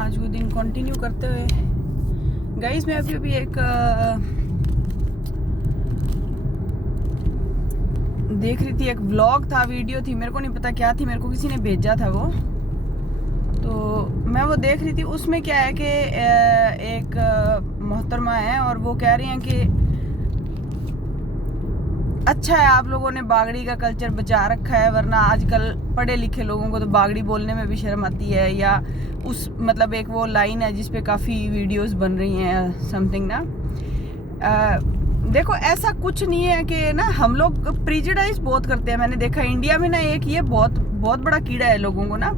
आज वो दिन कंटिन्यू करते हुए गाइस मैं अभी एक देख रही थी, एक व्लॉग था, वीडियो थी, मेरे को नहीं पता क्या थी, मेरे को किसी ने भेजा था वो, तो मैं वो देख रही थी। उसमें क्या है कि एक मोहतरमा है और वो कह रही हैं कि अच्छा है आप लोगों ने बागड़ी का कल्चर बचा रखा है, वरना आजकल पढ़े लिखे लोगों को तो बागड़ी बोलने में भी शर्म आती है। या उस मतलब एक वो लाइन है जिस पे काफ़ी वीडियोस बन रही हैं समथिंग ना। देखो ऐसा कुछ नहीं है कि ना हम लोग प्रिजुडाइज बहुत करते हैं। मैंने देखा इंडिया में ना एक ये बहुत बहुत बड़ा कीड़ा है लोगों को ना,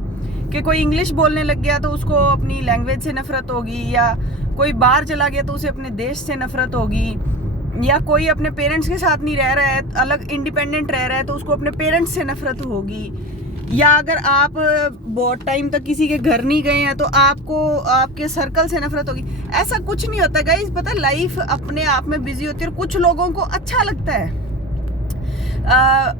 कि कोई इंग्लिश बोलने लग गया तो उसको अपनी लैंग्वेज से नफरत होगी, या कोई बाहर चला गया तो उसे अपने देश से नफरत होगी, या कोई अपने पेरेंट्स के साथ नहीं रह रहा है, अलग इंडिपेंडेंट रह रहा है तो उसको अपने पेरेंट्स से नफरत होगी, या अगर आप बहुत टाइम तक किसी के घर नहीं गए हैं तो आपको आपके सर्कल से नफरत होगी। ऐसा कुछ नहीं होता गाइस, पता है लाइफ अपने आप में बिजी होती है और कुछ लोगों को अच्छा लगता है।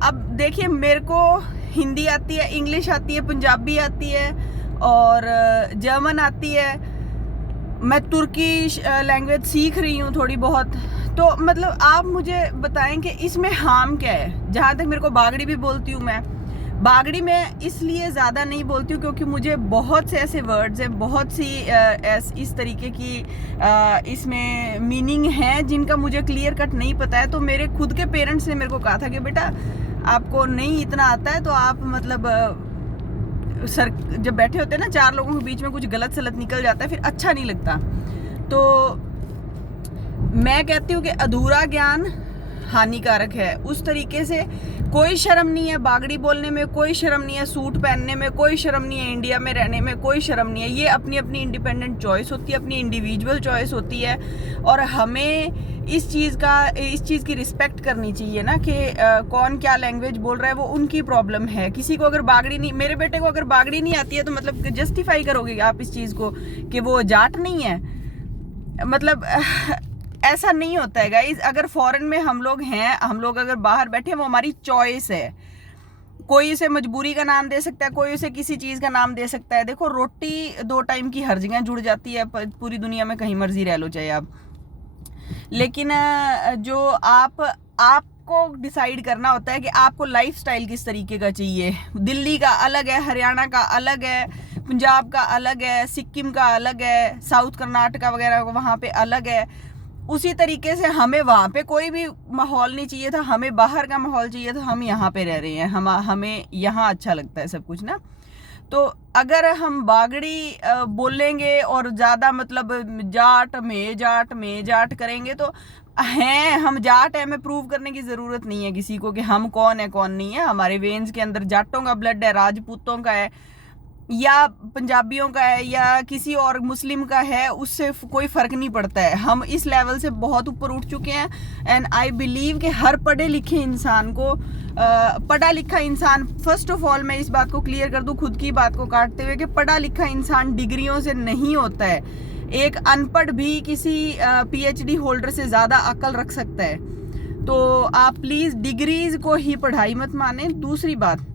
अब देखिए मेरे को हिंदी आती है, इंग्लिश आती है, पंजाबी आती है और जर्मन आती है। मैं तुर्की लैंग्वेज सीख रही हूँ थोड़ी बहुत। तो मतलब आप मुझे बताएं कि इसमें हार्म क्या है। जहाँ तक मेरे को बागड़ी भी बोलती हूँ मैं, बागड़ी में इसलिए ज़्यादा नहीं बोलती हूँ क्योंकि मुझे बहुत से ऐसे वर्ड्स हैं, बहुत सी इस तरीके की इसमें मीनिंग है जिनका मुझे क्लियर कट नहीं पता है। तो मेरे खुद के पेरेंट्स ने मेरे को कहा था कि बेटा आपको नहीं इतना आता है तो आप मतलब सर जब बैठे होते हैं ना चार लोगों के बीच में कुछ गलत सलत निकल जाता है फिर अच्छा नहीं लगता। तो मैं कहती हूँ कि अधूरा ज्ञान हानिकारक है। उस तरीके से कोई शर्म नहीं है बागड़ी बोलने में, कोई शर्म नहीं है सूट पहनने में, कोई शर्म नहीं है इंडिया में रहने में, कोई शर्म नहीं है। ये अपनी अपनी इंडिपेंडेंट चॉइस होती है, अपनी इंडिविजुअल चॉइस होती है और हमें इस चीज़ की रिस्पेक्ट करनी चाहिए ना कि कौन क्या लैंग्वेज बोल रहा है वो उनकी प्रॉब्लम है। किसी को अगर बागड़ी नहीं, मेरे बेटे को अगर बागड़ी नहीं आती है तो मतलब जस्टिफाई करोगे आप इस चीज़ को कि वो जाट नहीं है? मतलब ऐसा नहीं होता है गाइज। अगर फॉरेन में हम लोग हैं, हम लोग अगर बाहर बैठे, वो हमारी चॉइस है। कोई उसे मजबूरी का नाम दे सकता है, कोई उसे किसी चीज़ का नाम दे सकता है। देखो रोटी 2 टाइम की हर जगह जुड़ जाती है, पूरी दुनिया में कहीं मर्जी रह लो चाहे आप। लेकिन जो आपको डिसाइड करना होता है कि आपको लाइफस्टाइल किस तरीके का चाहिए। दिल्ली का अलग है, हरियाणा का अलग है, पंजाब का अलग है, सिक्किम का अलग है, साउथ कर्नाटका वगैरह वहाँ पे अलग है। उसी तरीके से हमें वहाँ पे कोई भी माहौल नहीं चाहिए था, हमें बाहर का माहौल चाहिए था। हम यहाँ पे रह रहे हैं, हमें यहाँ अच्छा लगता है सब कुछ ना। तो अगर हम बागड़ी बोलेंगे और ज़्यादा मतलब जाट में जाट करेंगे तो हैं हम जाट है, हमें प्रूव करने की ज़रूरत नहीं है किसी को कि हम कौन है कौन नहीं है। हमारे वेन्स के अंदर जाटों का ब्लड है, राजपूतों का है, या पंजाबियों का है, या किसी और मुस्लिम का है, उससे कोई फ़र्क नहीं पड़ता है। हम इस लेवल से बहुत ऊपर उठ चुके हैं। एंड आई बिलीव कि हर पढ़े लिखे इंसान को पढ़ा लिखा इंसान, फर्स्ट ऑफ ऑल मैं इस बात को क्लियर कर दूं खुद की बात को काटते हुए कि पढ़ा लिखा इंसान डिग्रियों से नहीं होता है। एक अनपढ़ भी किसी PhD होल्डर से ज़्यादा अकल रख सकता है। तो आप प्लीज़ डिग्रीज को ही पढ़ाई मत माने। दूसरी बात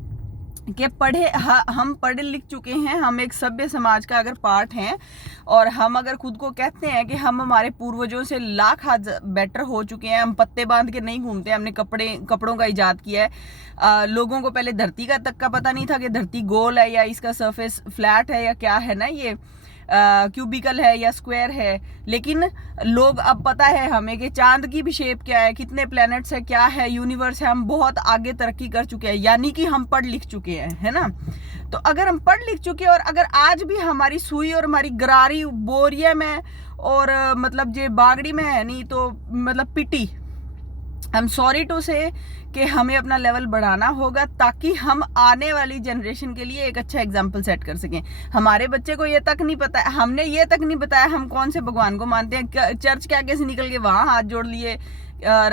कि हम पढ़े लिख चुके हैं, हम एक सभ्य समाज का अगर पार्ट हैं और हम अगर खुद को कहते हैं कि हम हमारे पूर्वजों से लाख हाथ बेटर हो चुके हैं, हम पत्ते बांध के नहीं घूमते, हमने कपड़ों का इजाद किया है। लोगों को पहले धरती का तक का पता नहीं था कि धरती गोल है या इसका सरफेस फ्लैट है या क्या है ना, ये क्यूबिकल है या स्क्वायर है। लेकिन लोग अब पता है हमें कि चांद की भी शेप क्या है, कितने प्लैनेट्स है, क्या है, यूनिवर्स है। हम बहुत आगे तरक्की कर चुके हैं, यानी कि हम पढ़ लिख चुके हैं, है ना। तो अगर हम पढ़ लिख चुके हैं और अगर आज भी हमारी सुई और हमारी गरारी बोरिया में और मतलब जे बागड़ी में है नहीं तो मतलब पिटी, आई एम सॉरी टू से कि हमें अपना लेवल बढ़ाना होगा ताकि हम आने वाली जनरेशन के लिए एक अच्छा एग्जाम्पल सेट कर सकें। हमारे बच्चे को ये तक नहीं पता है, हमने ये तक नहीं बताया हम कौन से भगवान को मानते हैं। चर्च के आगे से निकल के वहाँ हाथ जोड़ लिए, और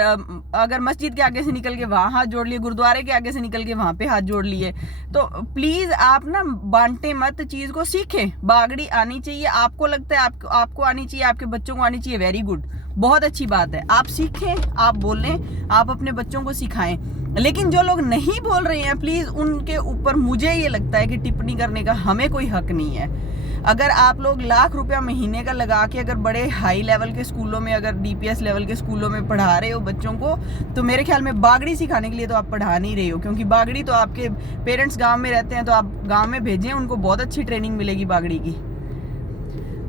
अगर मस्जिद के आगे से निकल के वहाँ हाथ जोड़ लिए, गुरुद्वारे के आगे से निकल के वहाँ पे हाथ जोड़ लिए। तो प्लीज़ आप ना बांटे मत, चीज़ को सीखें। बागड़ी आनी चाहिए, आपको लगता है आपको आनी चाहिए, आपके बच्चों को आनी चाहिए, वेरी गुड। बहुत अच्छी बात है, आप सीखें, आप बोलें, आप अपने बच्चों को सिखाएं। लेकिन जो लोग नहीं बोल रहे हैं, प्लीज उनके ऊपर मुझे ये लगता है कि टिप्पणी करने का हमें कोई हक नहीं है। अगर आप लोग लाख रुपया महीने का लगा के अगर बड़े हाई लेवल के स्कूलों में, अगर डीपीएस लेवल के स्कूलों में पढ़ा रहे हो बच्चों को, तो मेरे ख्याल में बागड़ी सिखाने के लिए तो आप पढ़ा नहीं रहे हो, क्योंकि बागड़ी तो आपके पेरेंट्स गांव में रहते हैं, तो आप गांव में भेजें, उनको बहुत अच्छी ट्रेनिंग मिलेगी बागड़ी की।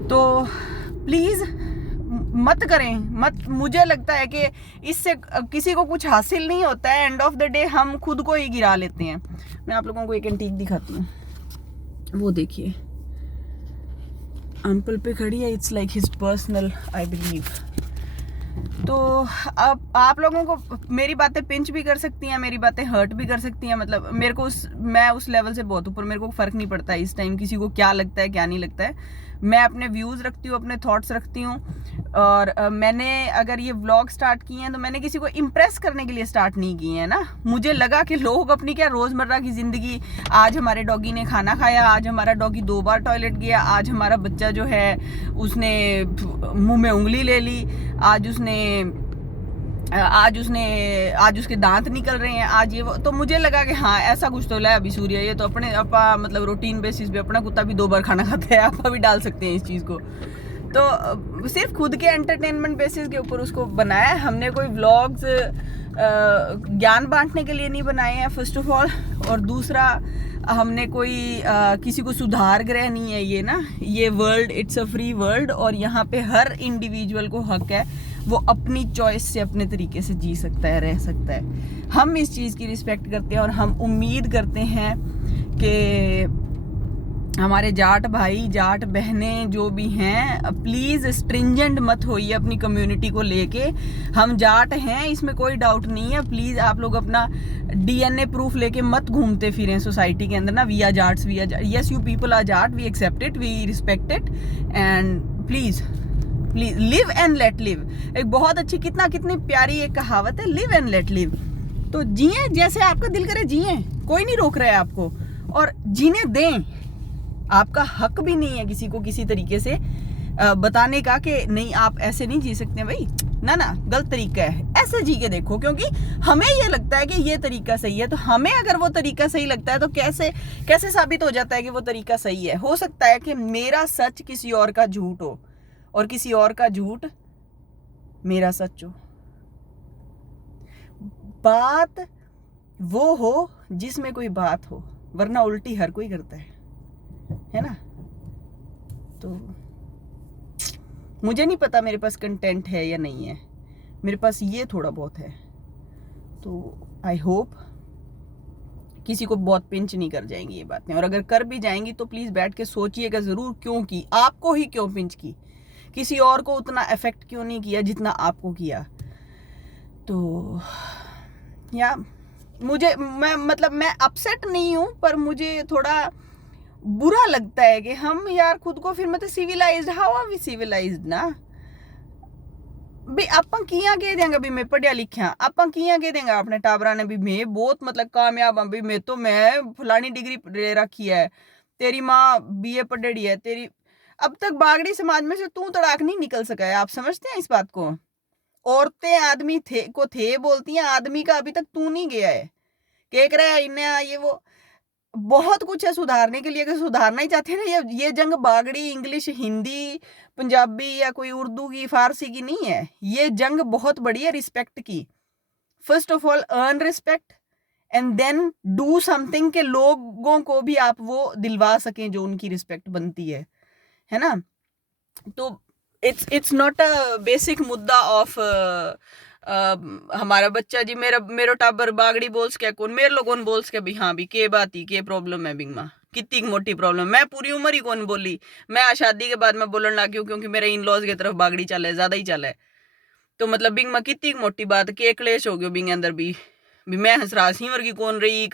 तो प्लीज मत करें, मत। मुझे लगता है कि इससे किसी को कुछ हासिल नहीं होता है, एंड ऑफ द डे हम खुद को ही गिरा लेते हैं। मैं आप लोगों को एक एंटीक दिखाती हूँ, वो देखिए, अंकल पे खड़ी है, it's like his personal, I believe. तो अब आप लोगों को मेरी बातें पिंच भी कर सकती हैं, मेरी बातें हर्ट भी कर सकती हैं, मतलब मेरे को मैं उस लेवल से बहुत ऊपर, मेरे को फर्क नहीं पड़ता है इस टाइम किसी को क्या लगता है क्या नहीं लगता है। मैं अपने व्यूज़ रखती हूँ, अपने थॉट्स रखती हूँ। और मैंने अगर ये व्लॉग स्टार्ट किए हैं तो मैंने किसी को इम्प्रेस करने के लिए स्टार्ट नहीं किए हैं ना। मुझे लगा कि लोग अपनी क्या रोज़मर्रा की ज़िंदगी, आज हमारे डॉगी ने खाना खाया, आज हमारा डॉगी 2 बार टॉयलेट गया, आज हमारा बच्चा जो है उसने मुंह में उंगली ले ली, आज उसके दांत निकल रहे हैं, आज ये वो। तो मुझे लगा कि हाँ ऐसा कुछ तो अभी सूर्य, ये तो अपने मतलब रूटीन बेसिस पे अपना कुत्ता भी 2 बार खाना खाता है, आप भी डाल सकते हैं इस चीज़ को। तो सिर्फ खुद के एंटरटेनमेंट बेसिस के ऊपर उसको बनाया है हमने, कोई व्लॉग्स ज्ञान बांटने के लिए नहीं बनाए हैं फर्स्ट ऑफ ऑल। और दूसरा, हमने कोई किसी को सुधार ग्रह नहीं है ये ना, ये world it's a free world, और यहाँ पे हर इंडिविजुअल को हक है वो अपनी चॉइस से अपने तरीके से जी सकता है, रह सकता है। हम इस चीज़ की रिस्पेक्ट करते हैं और हम उम्मीद करते हैं कि हमारे जाट भाई जाट बहनें जो भी हैं, प्लीज़ स्ट्रिंजेंट मत होइए अपनी कम्युनिटी को लेके। हम जाट हैं, इसमें कोई डाउट नहीं है। प्लीज़ आप लोग अपना डीएनए प्रूफ लेके मत घूमते फिरें सोसाइटी के अंदर ना, we are Jats, we are Jat. Yes, you people are Jat, we accept it, we respect it, and please please live and let live. एक बहुत अच्छी कितनी प्यारी एक कहावत है, लिव एंड लेट लिव। तो जिए जैसे आपका दिल करे जिए, कोई नहीं रोक रहा है आपको, और जीने दें। आपका हक भी नहीं है किसी को किसी तरीके से बताने का कि नहीं आप ऐसे नहीं जी सकते भाई, ना गलत तरीका है, ऐसे जी के देखो। क्योंकि हमें ये लगता है कि ये तरीका सही है, तो हमें अगर वो तरीका सही लगता है तो कैसे साबित हो जाता है कि वो तरीका सही है। हो सकता है कि मेरा सच किसी और का झूठ हो और किसी और का झूठ मेरा सच हो। बात वो हो जिसमें कोई बात हो, वरना उल्टी हर कोई करता है ना। तो मुझे नहीं पता मेरे पास कंटेंट है या नहीं है, मेरे पास ये थोड़ा बहुत है। तो आई होप किसी को बहुत पिंच नहीं कर जाएंगी ये बातें, और अगर कर भी जाएंगी तो प्लीज़ बैठ के सोचिएगा ज़रूर क्यों की, आपको ही क्यों पिंच की, किसी और को उतना इफेक्ट क्यों नहीं किया जितना आपको किया। तो या मैं अपसेट नहीं हूँ, पर मुझे थोड़ा बुरा लगता है कि हम यार खुद को फिर मतलब civilised, how are we civilised ना भी। ਆਪਾਂ ਕਿਆਂ ਕਹਿ ਦੇਂਗਾ भी मैं पढ़िया लिखिया, ਆਪਾਂ ਕਿਆਂ ਕਹਿ देंगे अपने टाबरा ने भी मैं बहुत मतलब कामयाब हूँ भी, मैं फलानी डिग्री ले रखी है, तेरी माँ बीए पढ़ी है, तेरी। अब तक बागड़ी समाज में से तू तड़ाक नहीं निकल सका है, आप समझते हैं इस बात को। औरतें आदमी थे बोलती हैं, आदमी का अभी तक तू नहीं गया है, केक रहा है इन्हें ये वो। बहुत कुछ है सुधारने के लिए, अगर सुधारना ही चाहते हैं ना, ये जंग बागड़ी इंग्लिश हिंदी पंजाबी या कोई उर्दू की फारसी की नहीं है, ये जंग बहुत बड़ी है रिस्पेक्ट की। First of all earn respect and then do something के लोगों को भी आप वो दिलवा सकें जो उनकी रिस्पेक्ट बनती है ना। तो इट्स नॉट अ बेसिक मुद्दा ऑफ हमारा बच्चा जी मेरो टाबर बागड़ी बोल्स क्या कौन मेरे लोगों बोल्स क्या भी, हाँ भी के बात ही के प्रॉब्लम है बिंग माँ, कितनी मोटी प्रॉब्लम। मैं पूरी उम्र ही कौन बोली, मैं शादी के बाद मैं बोलने लगी हूँ क्योंकि मेरे इन लॉज की तरफ बागड़ी चला है, ज्यादा ही चला है। तो मतलब बिंग माँ कितनी मोटी बात, के क्लेश हो गयो बिंग अंदर भी मैं हंसराज सिंह वर्गी कौन रही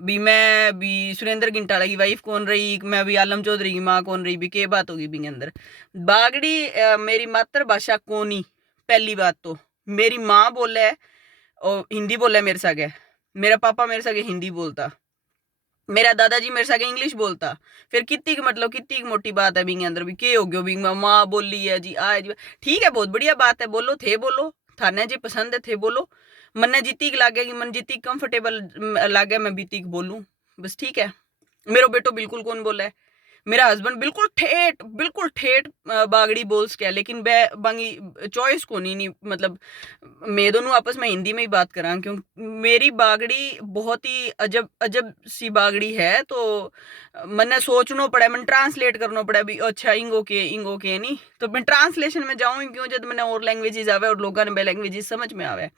भी, मैं भी सुरेंद्र गिंटाला की वाइफ कौन रही, मैं भी आलम चौधरी की माँ कौन रही भी, के बात होगी बिंग अंदर। बागड़ी मेरी मातृभाषा कोनी, पहली बात तो मेरी माँ बोले और हिंदी बोले मेरे सगे, मेरा पापा मेरे सगे हिंदी बोलता, मेरा दादाजी मेरे साथ इंग्लिश बोलता, फिर कितनी मतलब कितनी मोटी बात है बिंग अंदर भी के हो गयो बिंग माँ बोली है जी आ जी ठीक है बहुत बढ़िया बात है बोलो थे बोलो थाने जी पसंद है थे बोलो मन्ने जितनी लागे कि मन जितनी कंफर्टेबल लागे मैं बीती बोलूं बस ठीक है। मेरो बेटो बिल्कुल कौन बोला है मेरा हस्बैंड बिल्कुल ठेठ बागड़ी बोल्स क्या लेकिन बांगी चॉइस को नहीं मतलब मैं दोनों आपस में हिंदी में ही बात करा क्यों मेरी बागड़ी बहुत ही अजब अजब सी बागड़ी है तो मैंने सोचना पड़ा मैं ट्रांसलेट करना पड़ा भी अच्छा इंगो के नहीं तो मैं ट्रांसलेशन में जाऊँ क्यों जब मैंने और लैंग्वेजेस आवे और लोगों ने लैंग्वेजेस समझ में आवे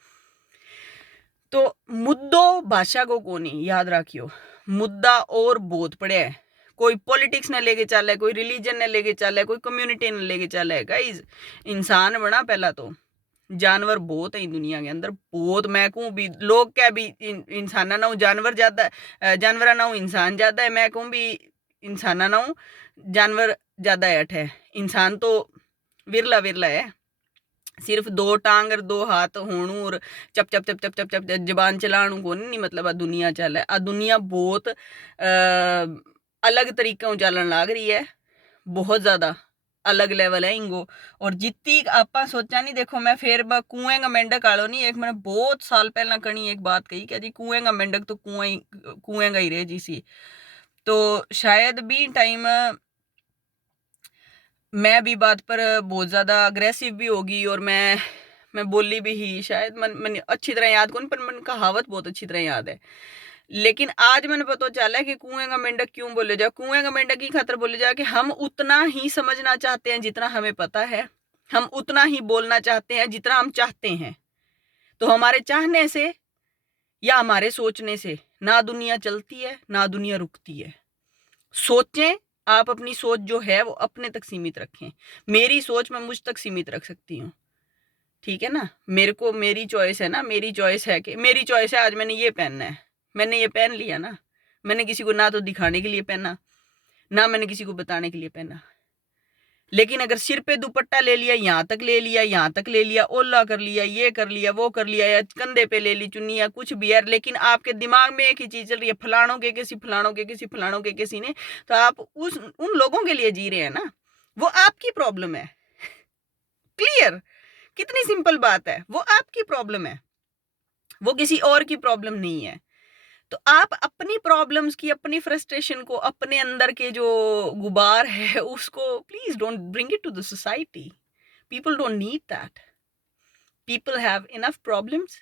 तो मुद्दो भाषा को नहीं याद रखियो मुद्दा और बहुत पड़े है कोई पॉलिटिक्स ने लेके चल है कोई रिलीजन ने लेके चल है कोई कम्युनिटी ने लेके चल है गाइस इंसान बना पहला तो जानवर बहुत है दुनिया के अंदर बहुत मैं कहूँ भी लोग क्या भी इंसान ना हो जानवर ज्यादा जानवर ना हो इंसान ज्यादा है मैं कहूँ भी इंसान ना हो जानवर ज्यादा है इंसान तो विरला विरला है सिर्फ दो टांग और दो हाथ होणु और चप चप चप चप चप चप जबान चलाणु को नहीं मतलब आ दुनिया चल है आ दुनिया बहुत अलग तरीका चलन लाग रही है बहुत ज्यादा अलग लेवल है इंगो और जितनी आपा सोचा नहीं देखो मैं फिर कुएं का मेंढक आलो नहीं एक मैंने बहुत साल पहला कणी एक बात कही क्या जी कुएं का मेंढक तो कुएं का ही रहे जी सी तो शायद भी टाइम मैं भी बात पर बहुत ज़्यादा अग्रेसिव भी होगी और मैं बोली भी ही शायद मन अच्छी तरह याद कौन पर मन कहावत बहुत अच्छी तरह याद है लेकिन आज मैंने पता चला है कि कुएं का मेंढक क्यों बोले जाए कुएं का मेंढक की खातर बोले जाए कि हम उतना ही समझना चाहते हैं जितना हमें पता है हम उतना ही बोलना चाहते हैं जितना हम चाहते हैं तो हमारे चाहने से या हमारे सोचने से ना दुनिया चलती है ना दुनिया रुकती है। सोचें आप अपनी सोच जो है वो अपने तक सीमित रखें मेरी सोच मैं मुझ तक सीमित रख सकती हूँ ठीक है ना मेरे को मेरी चॉइस है ना मेरी चॉइस है कि मेरी चॉइस है आज मैंने ये पहनना है मैंने ये पहन लिया ना मैंने किसी को ना तो दिखाने के लिए पहना ना मैंने किसी को बताने के लिए पहना लेकिन अगर सिर पे दुपट्टा ले लिया यहाँ तक ले लिया यहाँ तक ले लिया ओला कर लिया ये कर लिया वो कर लिया या कंधे पे ले ली चुन्नी या कुछ भी है लेकिन आपके दिमाग में एक ही चीज चल रही है फलानों के किसी फलानों के किसी फलानों के किसी ने तो आप उन लोगों के लिए जी रहे हैं ना वो आपकी प्रॉब्लम है क्लियर कितनी सिंपल बात है वो आपकी प्रॉब्लम है वो किसी और की प्रॉब्लम नहीं है तो आप अपनी प्रॉब्लम्स की अपनी फ्रस्ट्रेशन को अपने अंदर के जो गुबार है उसको please don't bring it to the society people don't need that people have enough problems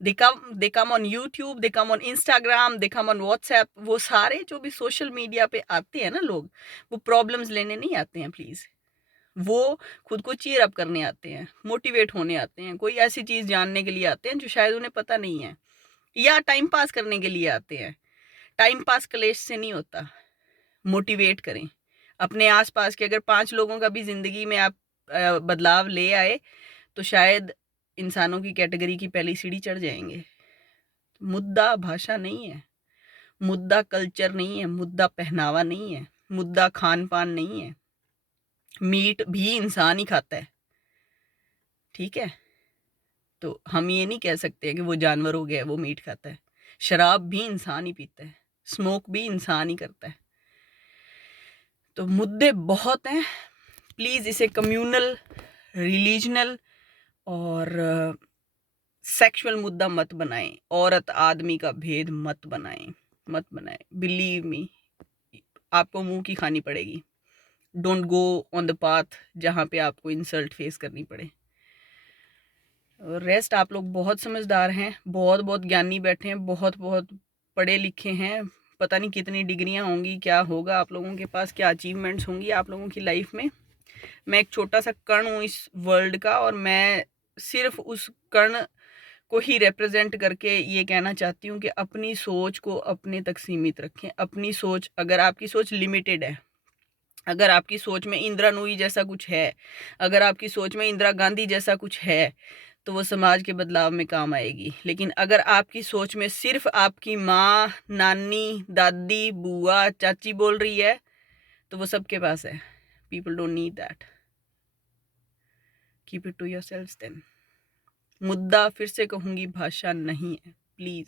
they come on YouTube they come on Instagram they come on WhatsApp वो सारे जो भी सोशल मीडिया पे आते हैं ना लोग वो प्रॉब्लम्स लेने नहीं आते हैं प्लीज वो खुद को चीयर अप करने आते हैं मोटिवेट होने आते हैं कोई ऐसी चीज जानने के लिए आते हैं जो शायद उन्हें पता नहीं है या टाइम पास करने के लिए आते हैं टाइम पास कलेश से नहीं होता मोटिवेट करें अपने आसपास के अगर 5 लोगों का भी जिंदगी में आप बदलाव ले आए तो शायद इंसानों की कैटेगरी की पहली सीढ़ी चढ़ जाएंगे मुद्दा भाषा नहीं है मुद्दा कल्चर नहीं है मुद्दा पहनावा नहीं है मुद्दा खान पान नहीं है मीट भी इंसान ही खाता है ठीक है तो हम ये नहीं कह सकते कि वो जानवर हो गया वो मीट खाता है शराब भी इंसान ही पीता है स्मोक भी इंसान ही करता है तो मुद्दे बहुत हैं प्लीज़ इसे कम्युनल रिलीजनल और सेक्सुअल मुद्दा मत बनाएं औरत आदमी का भेद मत बनाएं बिलीव मी आपको मुंह की खानी पड़ेगी don't go on the path जहाँ पे आपको इंसल्ट फेस करनी पड़े रेस्ट आप लोग बहुत समझदार हैं बहुत ज्ञानी बैठे हैं बहुत पढ़े लिखे हैं पता नहीं कितनी डिग्रियां होंगी क्या होगा आप लोगों के पास क्या अचीवमेंट्स होंगी आप लोगों की लाइफ में मैं एक छोटा सा कण हूँ इस वर्ल्ड का और मैं सिर्फ उस कण को ही रिप्रेजेंट करके ये कहना चाहती हूँ कि अपनी सोच को अपने तक सीमित रखें अपनी सोच अगर आपकी सोच लिमिटेड है अगर आपकी सोच में इंदिरा नूई जैसा कुछ है अगर आपकी सोच में इंदिरा गांधी जैसा कुछ है तो वो समाज के बदलाव में काम आएगी लेकिन अगर आपकी सोच में सिर्फ आपकी माँ नानी दादी बुआ चाची बोल रही है तो वो सबके पास है people don't need that keep it to yourselves then मुद्दा फिर से कहूंगी भाषा नहीं है प्लीज